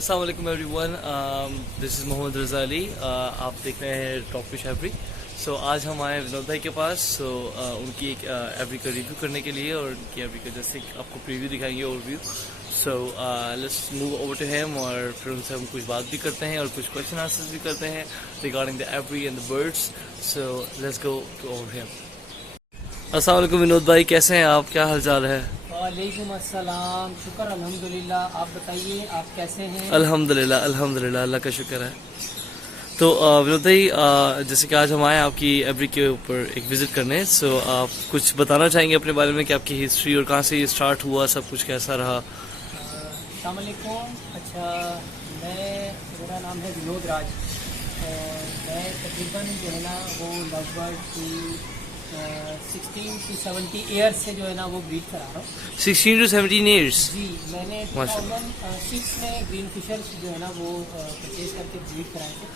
अस्सलाम वालेकुम everyone, this is Mohammad रज़ा अली। आप देख रहे हैं टॉप फिश एवरी। सो आज हम आए विनोद भाई के पास। उनकी एक एवरी का रिव्यू करने के लिए, और उनकी एवरी का जैसे आपको प्रीव्यू दिखाएंगे, overview. So let's move over to him, और फिर उनसे हम कुछ बात भी करते हैं और कुछ क्वेश्चन आंसर्स भी करते हैं regarding the aviary and the birds. So let's go to over him. अस्सलाम वालेकुम विनोद भाई, कैसे हैं आप? क्या हाल चाल है? वालेकुम अस्सलाम। शुक्र अल्हम्दुलिल्लाह। आप बताइए, आप कैसे हैं? अल्हम्दुलिल्लाह अल्हम्दुलिल्लाह, अल्लाह का शुक्र है। तो विनोद भाई, जैसे कि आज हम आए आपकी एवरी के ऊपर एक विज़िट करने। सो आप कुछ बताना चाहेंगे अपने बारे में कि आपकी हिस्ट्री और कहाँ से ये स्टार्ट हुआ, सब कुछ कैसा रहा? अस्सलाम वालेकुम। अच्छा, मेरा नाम है विनोद राज। मैं तकरीबन जो है ना वो लगभग 16 to 70 ईयर्स से जो है ना वो ब्रीड करा रहा हूँ। 16 to 17 ईयर्स? जी, मैंने 2006 में ग्रीन फिशर्स जो है ना वो परचेज करके ब्रीड कराए थे।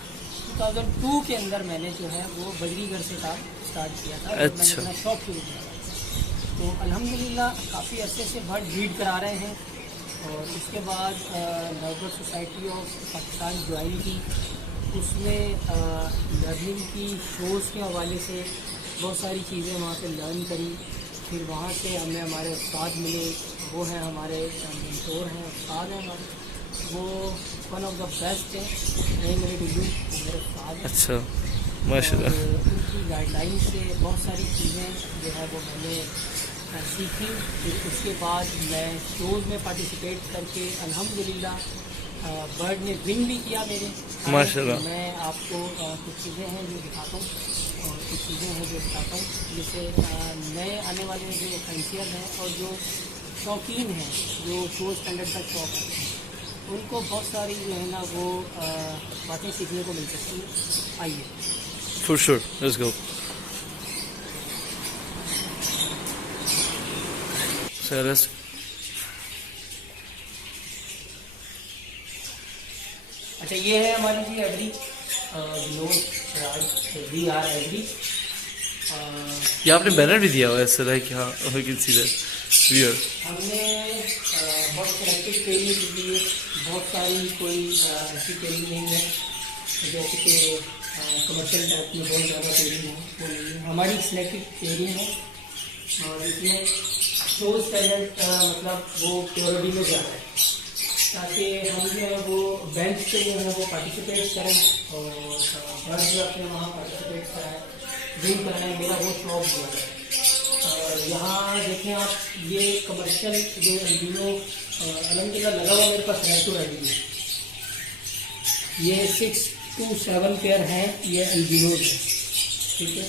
2002 के अंदर मैंने जो है वो बजरीगढ़ से काम स्टार्ट किया था। अच्छा। मैंने अपना शॉप शुरू किया था। तो अल्हम्दुलिल्लाह काफ़ी अरसे से बर्ड ब्रीड करा रहे हैं। और उसके बाद नवबर्ड सोसाइटी ऑफ पाकिस्तान ज्वाइन की। उसमें लर्निंग की शोज़ के हवाले से बहुत सारी चीज़ें वहाँ पे लर्न करी। फिर वहाँ से हमें हमारे उस्ताद मिले, वो हैं हमारे मेंटोर हैं, उस्ताद हैं हमारे। वो वन ऑफ द बेस्ट हैं, नहीं मेरे डिग्री मेरे उस्ताद हैं। अच्छा, माशाल्लाह। उनकी गाइडलाइन से बहुत सारी चीज़ें जो है वो मैंने सीखी। फिर उसके बाद मैं शोज़ में पार्टिसिपेट करके अल्हम्दुलिल्लाह बर्ड ने विन भी किया मेरे। माशाल्लाह। मैं आपको कुछ चीज़ें हैं जो दिखाता हूँ और कुछ चीज़ें हैं जो बताता हूँ, जैसे नए आने वाले जो फैंसियर हैं और जो शौकीन हैं, जो शो स्टैंडर्ड का शौक है, उनको बहुत सारी जो है ना वो बातें सीखने को मिल सकती हैं। आइए। For sure, let's go. Sir, अच्छा, ये है हमारी जी every Vinod Raj we are every. ये आपने बैनर भी दिया हुआ है सर, लाइक हाँ, we can see that here. हमने बहुत सेलेक्टेड ट्रेनिंग दी है। बहुत सारी कोई ऐसी ट्रेनिंग नहीं है जैसे कि कमर्शियल टाइप में बहुत ज़्यादा ट्रेनिंग है, वो नहीं है। हमारी सिलेक्टेड ट्रेनिंग है और इसमें शो स्टैंडर्ड मतलब वो प्योरिटी में जा रहा है, ताकि हम जो है वो बेंच पे जो है वो पार्टिसिपेट करें और बर्ड जो अपने वहाँ पार्टिसिपेट कराएँ, विन कराएँ। मेरा वो शौक हुआ है। यहाँ देखें आप, ये कमर्शियल जो एल्बिनो अल्हम्दुलिल्लाह लगा हुआ मेरे पास रेड टू रेड भी। ये 6 to 7 पेयर हैं, ये एल्बिनोज है, ठीक है।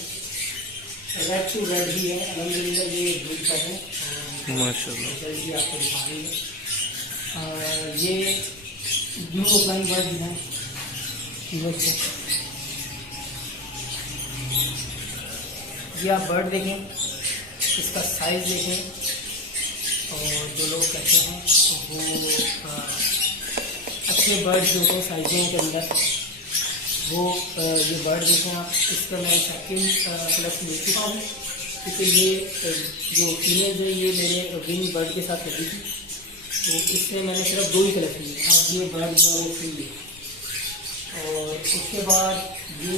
रेड टू रेड भी है अल्हम्दुलिल्लाह, ये ब्रीड कर रहे हैं माशाल्लाह। जल्दी आपको दिखा देंगे। ये ब्लू ऑफलाइन बर्ड भी है। ये आप बर्ड देखें, इसका साइज़ देखें, और जो लोग कहते हैं वो अच्छे बर्ड जो हैं साइज़ों के अंदर, वो ये बर्ड देखें आप। इसका मैं सेकंड प्लस ले चुका हूँ, क्योंकि ये जो फीमेल है ये मेरे विंग बर्ड के साथ लगी थी, तो इससे मैंने सिर्फ 2 ही कलेक्ट किए। अब ये बर्ड जो है वो फ्री है। और उसके बाद ये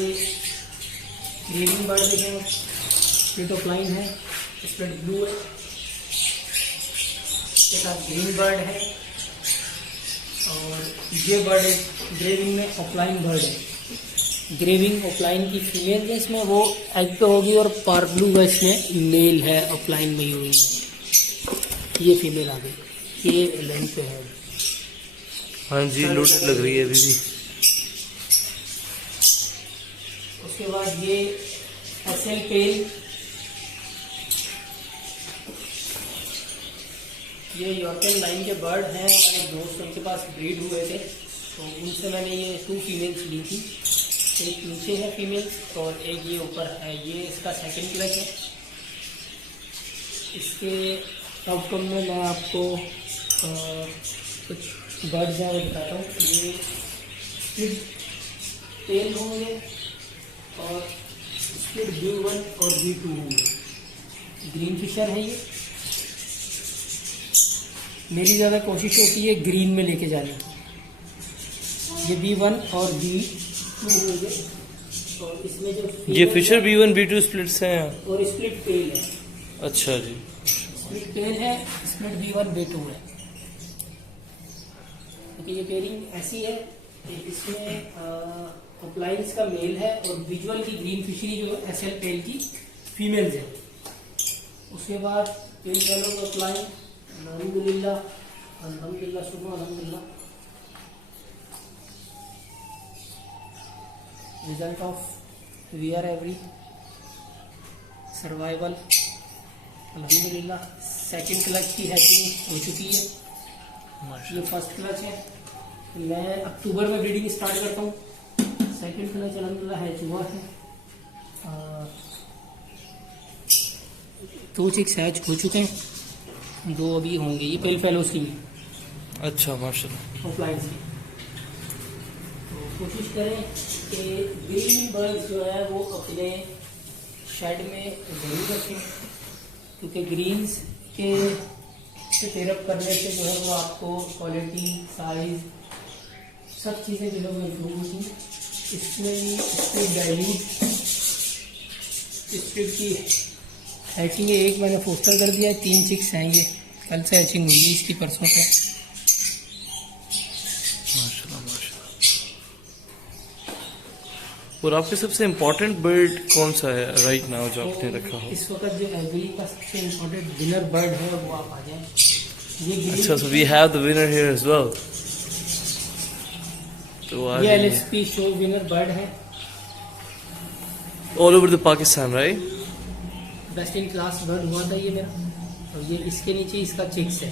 ग्रेविंग बर्ड देखें, स्प्लिट ऑफलाइन है, स्प्लिट ब्लू है, इसके साथ ग्रीन बर्ड है। और ये बर्ड ग्रेविंग में ऑफलाइन बर्ड है। ग्रेविंग ऑफलाइन की फीमेल है, इसमें वो एग पे होगी, और पार ब्लू है इसमें मेल है, ऑफलाइन में ही हुई है। ये फीमेल आ गई, ये लाइन पे है। हाँ जी, लोडेड लग रही है अभी भी। उसके बाद ये एसएल पेल, ये यूरोपियन लाइन के बर्ड हैं। हमारे दोस्त उनके पास ब्रीड हुए थे, तो उनसे मैंने ये 2 फीमेल्स ली थी। एक नीचे है फीमेल और एक ये ऊपर है। ये इसका सेकंड क्लच है। इसके आउटकम में मैं आपको कुछ बर्ड्स हैं वो दिखाता हूँ। ये स्प्लिट टेल होंगे और स्प्लिट B1 और B2 होंगे। ग्रीन फिशर है ये। मेरी ज़्यादा कोशिश होती है ग्रीन में लेके जाने की, ये B1 और B2 होंगे। और इसमें जो ये फिशर B1 B2 स्प्लिट्स हैं और स्प्लिट पेल है। अच्छा जी, स्प्लिट पेल है, स्प्लिट B1 B2 है। क्योंकि ये पेयरिंग ऐसी है कि इसमें अप्लायंस का मेल है और विजुअल की ग्रीन फिशरी जो SL पेल की फीमेल्स है। उसके बाद पेल फैलो को अप्लाई, अल्हम्दुलिल्लाह अल्हम्दुलिल्लाह सुबह अल्हम्दुलिल्लाह। Result of VR every survival अल्हम्दुलिल्लाह। सेकंड क्लच की हैचिंग हो चुकी है, ये फर्स्ट क्लच है। मैं अक्टूबर में ब्रीडिंग स्टार्ट करता हूँ। सेकंड क्लच अल्हम्दुलिल्लाह हैच हुआ है। 2 चिक्स हैच हो चुके हैं, 2 अभी होंगे। ये पेल फेलोज की अच्छा माशाल्लाह। ऑफलाइन की तो कोशिश करें कि ग्रीन बर्ड्स जो है वो अपने शेड में जरूर रखें, क्योंकि ग्रीन्स के से पेयरअप करने से जो है वो आपको क्वालिटी साइज सब चीज़ें जो है वो इम्प्रूव होती। इसमें स्प्लिट डाइल्यूट स्प्लिट की हैचिंग है। एक मैंने पोस्टर कर दिया है, 3 चिक्स हैं। ये कल से हैचिंग हुई है इसकी, परसों से। माशाल्लाह माशाल्लाह। और आपके सबसे इम्पोर्टेंट बर्ड कौन सा है राइट नाउ जो आपने रखा हो? इस वक्त जो एवरी का सबसे इम्पोर्टेंट विनर बर्ड है वो आप आ जाएं। ये अच्छा, so we have the winner here as well. तो ये LSP शो विनर बर्ड है, all over the Pakistan right? Best in class bird हुआ था ये मेरा। और ये इसके नीचे इसका चिक्स है।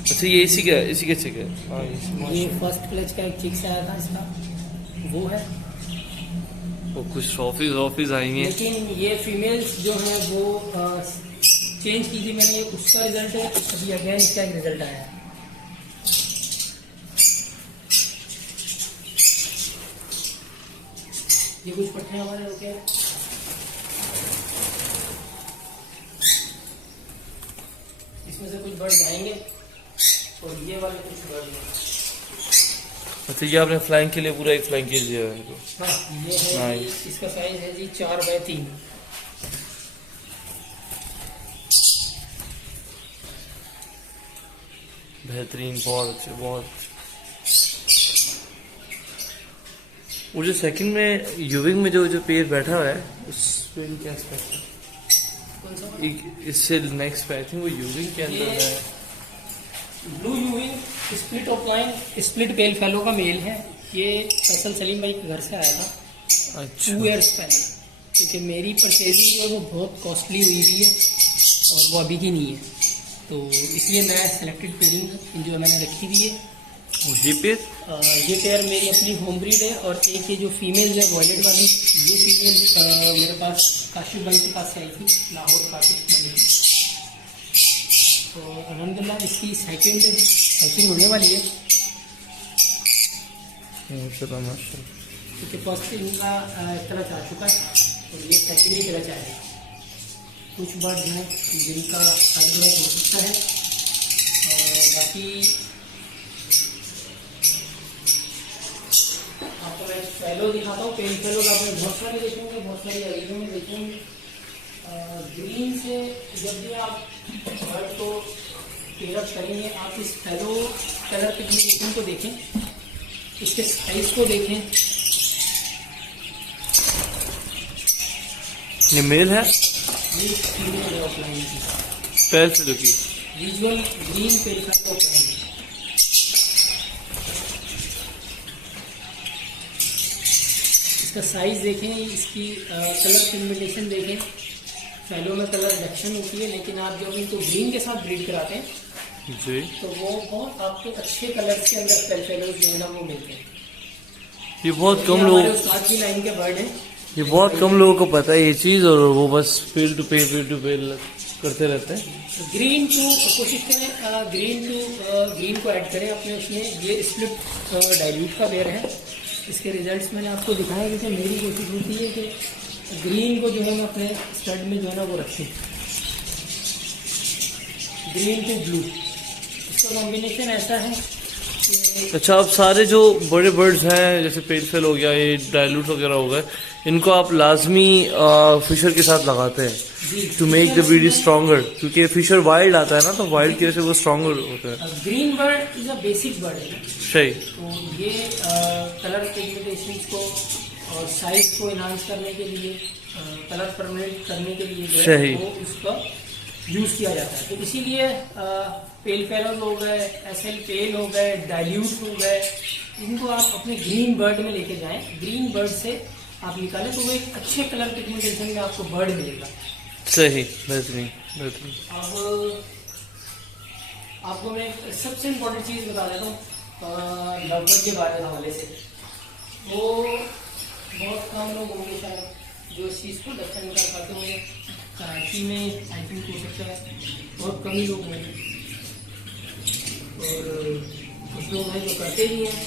अच्छा, ये इसी का चिक है। हाँ, ये फर्स्ट क्लच का एक चिक्स आया था इसका, वो है। वो कुछ ट्रॉफीज आएंगे। लेकिन ये फीमेल्स जो हैं वो चेंज कीजिए। मैंने ये उसका रिजल्ट है, अभी अगेन इसका एक रिजल्ट आया है। ये कुछ पट्टे हमारे रुके हैं। इसमें से कुछ बर्ड जाएंगे और ये वाले कुछ बर्ड। अच्छा, ये आपने फ्लाइंग के लिए पूरा एक फ्लाइंग केज दिया है इनको? हाँ, ये है Nice. इसका साइज है जी 4x3। बेहतरीन, बहुत अच्छे, बहुत। वो जो सेकंड में यूविंग में जो पेड़ बैठा हुआ है उस पेड़ की क्या एस्पेक्ट है? कौन सा? इससे नेक्स्ट पे आई थिंक वो यूविंग के अंदर है। ब्लू यूविंग स्प्लिट ऑफलाइन स्प्लिट पेल फेलो का मेल है। ये फैसल सलीम भाई के घर से आया था अच्छा 2 ईयर्स पहले, क्योंकि मेरी परचेजिंग जो है वो बहुत कॉस्टली हुई है और वो अभी की नहीं है, तो इसलिए मैं सेलेक्टेड पेयरिंग जो है मैंने रखी हुई है। ये पेड़ ये पेयर मेरी अपनी होम ब्रीड है। और एक ये जो फीमेल है वॉयलेट वाली, ये फीमेल मेरे पास काशिफ भाई के पास से आई थी, लाहौर काशिफ भाई। तो अल्हम्दुलिल्लाह इसकी सेकंड हैचिंग होने वाली है, माशाल्लाह माशाल्लाह। क्योंकि फर्स्ट इनका क्लच आ चुका है और ये सेकंड ही क्लच आएगा। कुछ बर्ड हैं जिनका थर्ड क्लच हो सकता है, और बाकी आपको मैं फेलो दिखाता हूँ। पेन फेलो आपने बहुत सारे देखेंगे, बहुत सारी अरीजों में देखेंगे। ग्रीन से जब भी आप बर्ड को पेयरअप करेंगे, आप इस फेलो कलर के कम्बिनेशन को देखें, इसके साइज को देखें। ये मेल है, ये फीमेल है ऑफलाइन की, पैर से जो की विजुअल ग्रीन पेल फेलो ऑफलाइन। इसका साइज देखें, इसकी कलर कॉम्बिनेशन देखें। फेलो में कलर रिडक्शन होती है, लेकिन आप जब इनको ग्रीन के साथ ब्रीड कराते हैं जी तो वो बहुत आपको अच्छे कलर के अंदर फेलोज जो है ना वो मिलते हैं। ये बहुत कम हमारे लोग, उस्ताद की लाइन के बर्ड हैं। ये बहुत कम लोगों को पता है ये चीज़, और वो बस पेल टू पेल करते रहते हैं। ग्रीन टू कोशिश करें, ग्रीन को ऐड करें अपने उसमें। ये स्प्लिट डाइल्यूट का बेयर है। इसके रिजल्ट्स मैंने आपको दिखाया, क्योंकि मेरी कोशिश होती है कि ग्रीन को जो है ना अपने स्टड में जो है ना वो रखें। ग्रीन टू ब्लू इसका कॉम्बिनेशन ऐसा है अच्छा, अब सारे जो बड़े बर्ड्स हैं जैसे पेलफेल हो गया, ये डायलूट वगैरह हो गए, इनको आप लाजमी फिशर के साथ लगाते हैं to make the breed stronger, क्योंकि फिशर वाइल्ड आता है ना, तो वाइल्ड की वजह से वो स्ट्रॉन्गर होता है। Green bird is a basic bird है, सही। तो ये कलर पिगमेंटेशन को और साइज को इनहांस करने के लिए, कलर परमानेंट करने के लिए जो है सही। वो उसका यूज किया जाता है। तो इसीलिए पेल फेलर हो गए, एसएल पेल हो गए, डाइल्यूट हो गए, इनको आप अपने ग्रीन बर्ड में लेके जाएं, ग्रीन बर्ड से आप निकालें तो वो एक अच्छे कलर पिगमेंटेशन में आपको बर्ड मिलेगा। सही, बेहतरीन बेहतरीन। अब आपको मैं सबसे इम्पोर्टेंट चीज़ बता देता हूँ लवबर्ड के बारे में हवाले से। वो बहुत कम लोग होंगे शायद जो इस चीज़ को दफ्तर में करते होंगे, कराची में आई थिंक हो सकता है बहुत कम ही लोग होंगे, और कुछ लोग हैं जो करते भी हैं,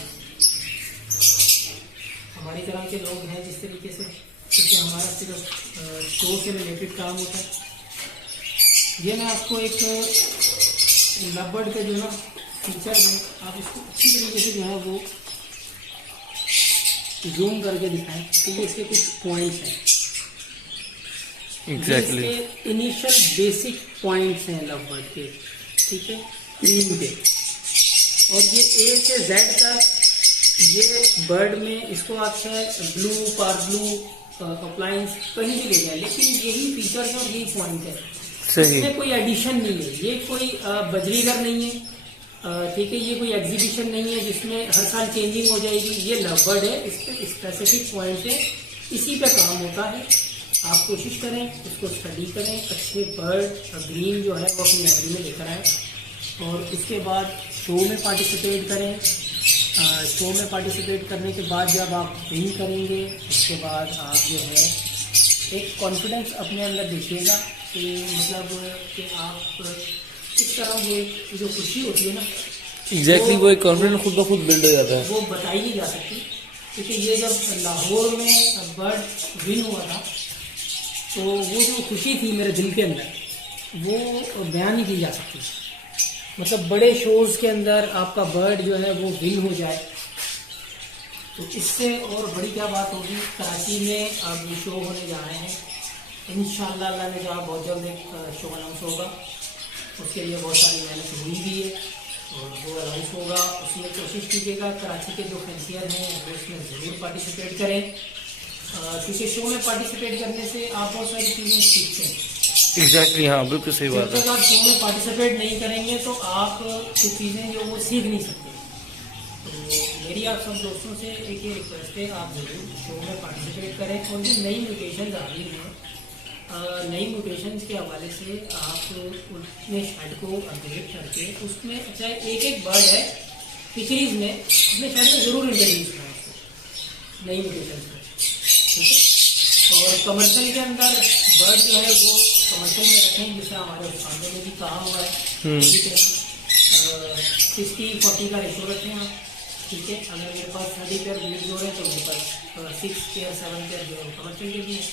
हमारी तरह के लोग हैं जिस तरीके से, क्योंकि हमारा सिर्फ शो से रिलेटेड काम होता है। ये मैं आपको एक लवबर्ड के जो ना फीचर हैं, आप इसको अच्छी तरीके से जो है वो जूम करके दिखाएं, तो ये इसके कुछ पॉइंट्स हैं। एग्जैक्टली। इसके इनिशियल बेसिक पॉइंट्स हैं लवबर्ड के, ठीक है, क्रीम के, और ये ए से जेड तक ये बर्ड में इसको आप ब्लू पार ब्लू अप्लायंस कहीं भी ले जाए, लेकिन यही फीचर्स और यही पॉइंट है। सही। इसमें कोई एडिशन नहीं है, ये कोई बजरीगर नहीं है, ठीक है, ये कोई एग्जीबिशन नहीं है जिसमें हर साल चेंजिंग हो जाएगी। ये लवबर्ड है, इस पर स्पेसिफिक पॉइंट है, इसी पे काम होता है। आप कोशिश करें, इसको स्टडी करें, अच्छे बर्ड ग्रीन जो है वो अपनी लाइब्रेरी में लेकर आएँ, और उसके बाद शो में पार्टिसिपेट करें। शो में पार्टिसिपेट करने के बाद जब आप विन करेंगे, उसके बाद आप जो है एक कॉन्फिडेंस अपने अंदर देखिएगा कि मतलब कि आप किस तरह वो जो खुशी होती है ना, एग्जैक्टली वो एक कॉन्फिडेंस खुद ब खुद बिल्ड हो जाता है, वो बताई नहीं जा सकती। क्योंकि ये जब लाहौर में बर्ड विन हुआ था, तो वो जो खुशी थी मेरे दिल के अंदर, वो बयान नहीं की जा सकती। मतलब बड़े शोज के अंदर आपका बर्ड जो है वो विन हो जाए, तो इससे और बड़ी क्या बात होगी। कराची में अब शो होने जा रहे हैं, इंशाअल्लाह अल्लाह ने जहाँ बहुत जल्द एक शो अनाउंस होगा, उसके लिए बहुत सारी मेहनत हुई भी है, और वो अनाउंस होगा। उसमें कोशिश कीजिएगा कराची के जो फैंसियर हैं वो उसमें ज़रूर पार्टिसिपेट करें, क्योंकि शो में पार्टिसिपेट करने से आप बहुत सारी चीज़ें सीखते हैं। एग्जैक्टली। हाँ, बिल्कुल सही बात जब है। तक आप शो में पार्टिसिपेट नहीं करेंगे तो आप कुछ चीज़ें जो वो सीख नहीं सकते। तो मेरी आप सब दोस्तों से एक ही रिक्वेस्ट है, आप ज़रूर शो में पार्टिसिपेट करें, और जो नई म्यूटेशन आ रही हैं, नई म्यूटेशन के हवाले से आप अपने शेड को अपडेट करके उसमें चाहे एक एक बर्ड है फिशरीज में अपने शेड में ज़रूर इंट्रोड्यूस करें उसको, नई म्यूटेशन को, ठीक है। और कमर्शियल के अंदर बर्ड जो है वो कमर्शियल में रखें, जिससे हमारे दुकानों में भी काम हुआ है, ठीक है। 60-40 का रेशो रखें आप, ठीक है। अगर मेरे पास 30 पेयर ब्रीड हो रहे हैं तो मेरे पास 6 पेयर 7 पेयर जो है कमर्शियल के भी है।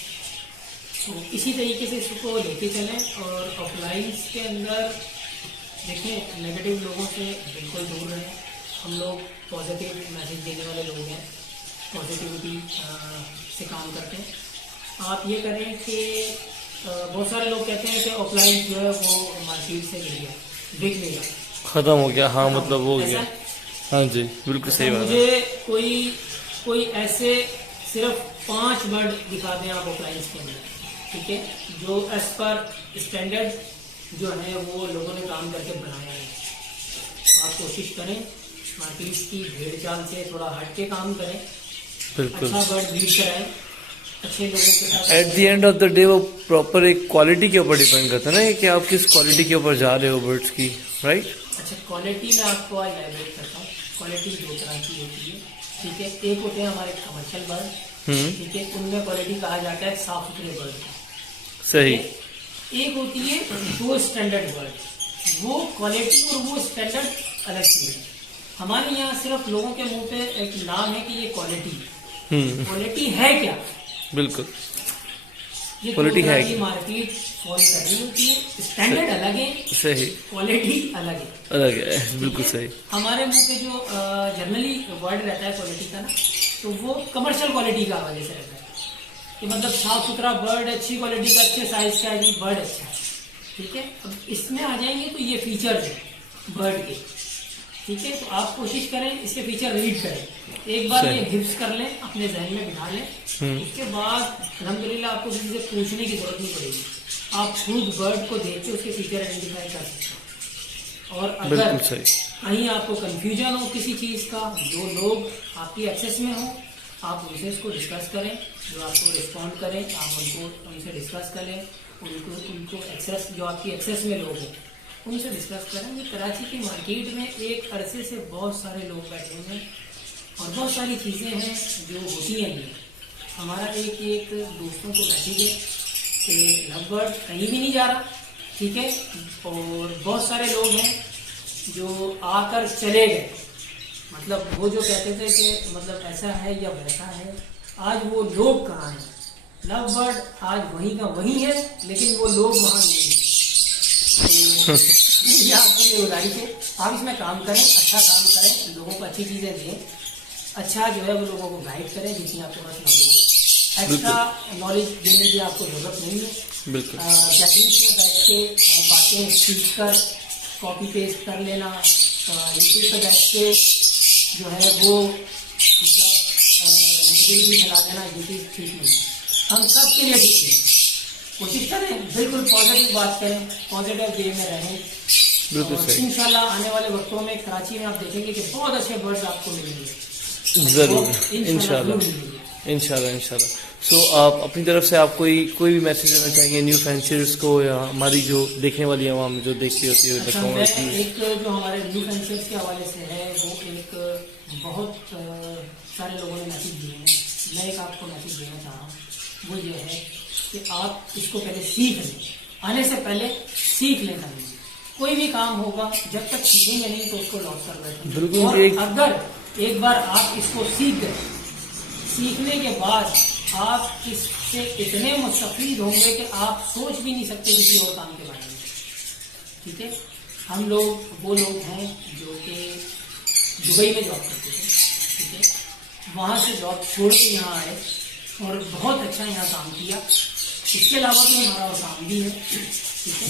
तो इसी तरीके से इसको लेके चलें, और ऑफलाइंस के अंदर देखें, नेगेटिव लोगों से बिल्कुल दूर रहें। हम लोग पॉजिटिव मैसेज देने वाले लोग हैं, पॉजिटिविटी से काम करते हैं। आप ये करें कि बहुत सारे लोग कहते हैं कि ऑफलाइन जो है वो मार्केट से ले गया, बिक गया, खत्म हो गया। हाँ, मतलब वो हो गया। हाँ जी, बिल्कुल सही बात है। मुझे कोई ऐसे सिर्फ 5 बर्ड दिखा दें आप ऑफलाइन के अंदर, ठीक है, जो एज पर स्टैंडर्ड जो है वो लोगों ने काम करके बनाया है। आप कोशिश करें मार्केट की भेड़ चाल से थोड़ा हट के काम करें, बिल्कुल। अच्छा बर्ड ब्रीड कराएं अच्छे लोगों के साथ। At the end of the day वो प्रॉपर एक क्वालिटी के ऊपर डिपेंड करता है ना, कि आप किस क्वालिटी के ऊपर जा रहे हो बर्ड्स की, राइट। अच्छा, क्वालिटी में आपको आज एलाइब्रेट करता हूँ। क्वालिटी 2 तरह की होती है, ठीक है। एक होते हैं हमारे कमर्शियल बर्ड, ठीक है, उनमें क्वालिटी कहा जाता है साफ सुथरे बर्ड, सही। एक होती है वो स्टैंडर्ड बर्ड, वो क्वालिटी और वो स्टैंडर्ड अलग चीज है। हमारे यहाँ सिर्फ लोगों के मुंह पे एक नाम है कि ये क्वालिटी। क्वालिटी है क्या? बिल्कुल। ये क्वालिटी है की मार्केट फॉल कर रही होती है, स्टैंडर्ड अलग है, सही, क्वालिटी अलग है, अलग है, बिल्कुल सही। हमारे मुंह पे जो जनरली वर्ड रहता है क्वालिटी का ना, तो वो कमर्शियल क्वालिटी का वजह से रहता है कि मतलब साफ सुथरा बर्ड, अच्छी क्वालिटी का, अच्छे साइज का है, बर्ड अच्छा है, ठीक है। अब इसमें आ जाएंगे तो ये फीचर्स है बर्ड के, ठीक है। तो आप कोशिश करें इसके फीचर रीड करें, एक बार ये हिप्स कर लें, अपने जहन में बिठा लें, उसके बाद अल्हम्दुलिल्लाह आपको किसी से पूछने की जरूरत नहीं पड़ेगी, आप खुद बर्ड को देख के उसके फीचर आइडेंटिफाई कर सकते हैं। और अगर कहीं आपको कंफ्यूजन हो किसी चीज का, जो लोग आपकी एक्सेस में हो, आप उनसे इसको डिस्कस करें, जो आपको रिस्पॉन्ड करें आप उनसे डिस्कस करें, उनको एक्सेस, जो आपकी एक्सेस में लोग हैं उनसे डिस्कस करें। ये कराची की मार्केट में एक अरसे से बहुत सारे लोग बैठे हुए हैं और बहुत सारी चीज़ें हैं जो होती हैं। हमारा एक दोस्तों को मैसेज है कि लवबर्ड कहीं भी नहीं जा रहा, ठीक है, और बहुत सारे लोग हैं जो आकर चले गए, मतलब वो जो कहते थे कि मतलब ऐसा है या वैसा है, आज वो लोग कहाँ हैं? लवबर्ड आज वहीं का वहीं है, लेकिन वो लोग वहाँ नहीं है। तो आपकी ये गुजारिश है, आप इसमें काम करें, अच्छा काम करें, लोगों को अच्छी चीज़ें दें, अच्छा जो है वो लोगों को गाइड करें जितनी आपके पास नॉलेज है। एक्स्ट्रा नॉलेज देने की आपको जरूरत नहीं है, बिल्कुल जैकेट में बैठ के बातें सीख कर कॉपी पेस्ट कर लेना, यूट्यूब पर बैठ के जो है वो मतलब नेगेटिविटी फैला देना, ये चीज़ ठीक नहीं। हम सब के लिए ठीक है, कोशिश करें बिल्कुल पॉजिटिव बात करें, पॉजिटिव वे में रहें, बिल्कुल सही। इंशाल्लाह आने वाले वक्तों में कराची में आप देखेंगे कि बहुत अच्छे बर्ड्स आपको मिलेंगे, जरूर, इंशाल्लाह इंशाल्लाह इंशाल्लाह। सो आप अपनी तरफ से आप कोई भी मैसेज देना चाहेंगे न्यू फैंसियर्स को, या हमारी जो देखने वाली आवाम जो देखती होती है? अच्छा, मैं एक जो हमारे न्यू फैंसियर्स के हवाले से है, वो एक बहुत सारे लोगों ने मैसेज दिए हैं, मैं एक आपको मैसेज देना चाह रहा हूँ, वो ये है कि आप इसको पहले सीख लें, आने से पहले सीख लें। कोई भी काम होगा जब तक सीखेंगे नहीं तो उसको लॉस कर बैठेंगे। बिल्कुल, अगर एक बार आप इसको सीख गए, सीखने के बाद आप इससे इतने मुस्तफीद होंगे कि आप सोच भी नहीं सकते किसी और काम के बारे में, ठीक है। हम लोग वो लोग हैं जो कि दुबई में जॉब करते थे, ठीक है, वहाँ से जॉब छोड़ के यहाँ आए और बहुत अच्छा यहाँ काम किया, इसके अलावा भी हमारा और काम भी है,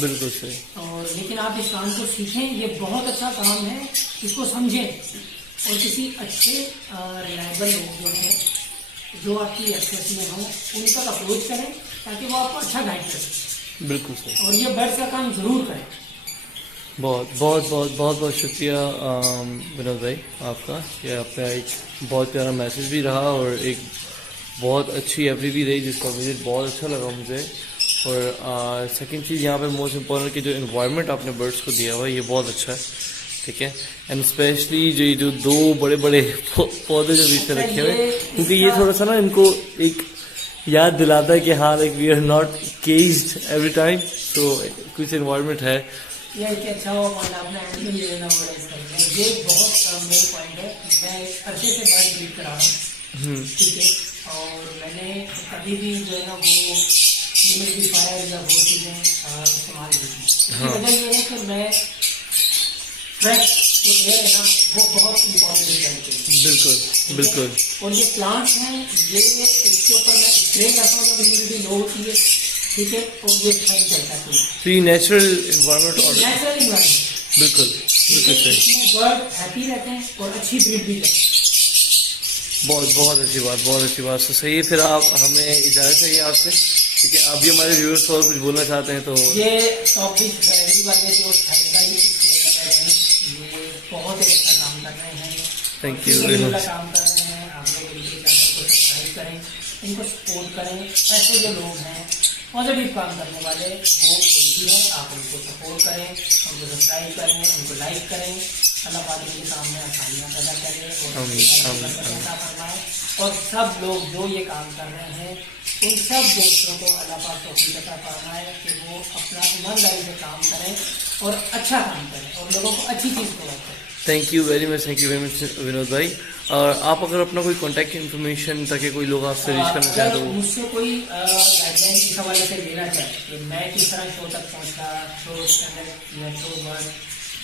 बिल्कुल सही। और लेकिन आप इस काम को सीखें, ये बहुत अच्छा काम है, इसको समझें और किसी अच्छे रिलायबल लोग जो हैं, जो आपकी एक्सेस में हो, उन तक अप्रोच करें ताकि वो आपको अच्छा गाइड करें। बिल्कुल सही। और ये बर्ड्स का काम जरूर करें। बहुत बहुत बहुत बहुत बहुत शुक्रिया विनोद भाई आपका, ये आपका एक बहुत प्यारा मैसेज भी रहा और एक बहुत अच्छी एवरी भी रही जिसका विजिट बहुत अच्छा लगा मुझे। और सेकंड चीज़ यहाँ पे मोस्ट इम्पोर्टेंट कि जो इन्वायरमेंट आपने बर्ड्स को दिया हुआ है ये बहुत अच्छा है, ठीक है। एंड स्पेशली जो दो बड़े बड़े पौधे जो बीच में रखे हुए हैं, क्योंकि ये थोड़ा सा ना इनको एक याद दिलाता है कि हाँ like we are not caged every time, तो कुछ इन्वायरमेंट है। ये अच्छा हुआ आपने ये लेना होगा इसका, ये बहुत मेन पॉइंट है। मैं अच्छे से बर्ड ब्रीड करा रहा हूँ, ठीक है, और मैंने कभी भी जो है ना वो ह्यूमिडिफायर या वो चीज़ें इस्तेमाल नहीं की। इसकी वजह ये है कि मैं फ्रेश जो एयर है ना वो बहुत इम्पोर्टेंट है। बिल्कुल बिल्कुल। और ये प्लांट्स हैं, ये इसके ऊपर मैं स्प्रे करता हूँ जब ह्यूमिडिटी लो होती है, ठीक है, और ये अच्छा ही चलता है। तो ये नेचुरल इन्वायरमेंट और नेचुरल इन्वायरमेंट बिल्कुल बिल्कुल सही, बर्ड हैप्पी रहते हैं और अच्छी ब्रीड भी करते हैं। बहुत बहुत अच्छी बात, बहुत अच्छी बात। तो सही है, फिर आप हमें इजाज़त चाहिए आपसे, ठीक है। आप भी हमारे व्यूअर्स को और कुछ बोलना चाहते हैं तो? ये टॉपिक वाले जो ये बहुत ही अच्छा काम कर रहे हैं, थैंक यू, काम कर रहे हैं। आप लोग इनके चैनल को सब्सक्राइब करें, इनको सपोर्ट करें। ऐसे जो लोग हैं पॉजिटिव काम करने वाले, वो कोई भी है, आप उनको सपोर्ट करें, उनको सब्सक्राइब करें, उनको लाइक करें। अल्लाह पाक इनके काम में आसानियाँ पैदा करे और फरमाए। और सब लोग जो ये काम कर रहे हैं उन सब दोस्तों को अल्लाह पाक तौफीक अता फरमाए कि वो अपना ईमानदारी से काम करें और अच्छा काम करें और लोगों को अच्छी चीज़ प्रोवाइड करें। Thank you very much Vinod भाई। और आप अगर अपना कोई कॉन्टैक्ट इन्फॉर्मेशन ताकि कोई लोग आपसे रीच करना चाहे तो मुझसे कोई गाइडलाइन इस हवाले से लेना चाहे कि मैं किस तरह शो तक पहुंचा, शो स्टैंडर्ड या शो वर्ड,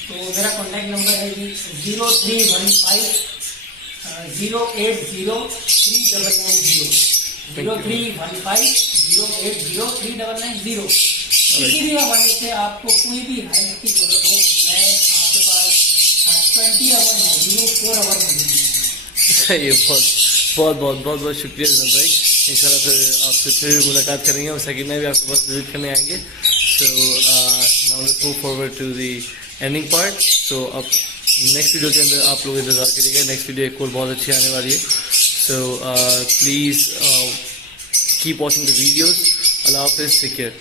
तो मेरा कॉन्टैक्ट नंबर है जी 0315080390 किसी भी हवाले से आपको कोई भी हेल्प की जरूरत हो, मैं आपके पास 20 आवर में 04 आवर में मिलूंगी। ये बहुत शुक्रिया विनोद भाई। इंशाल्लाह फिर आपसे फिर मुलाकात करेंगे और सेकंड में भी आपके पास विजिट करने आएंगे। So now let's move forward to the ending part. So अब नेक्स्ट वीडियो के अंदर आप लोग इंतजार करिएगा, नेक्स्ट वीडियो एक और बहुत अच्छी आने वाली है। So please keep watching the videos. अल्लाह हाफिज़, टेक केयर।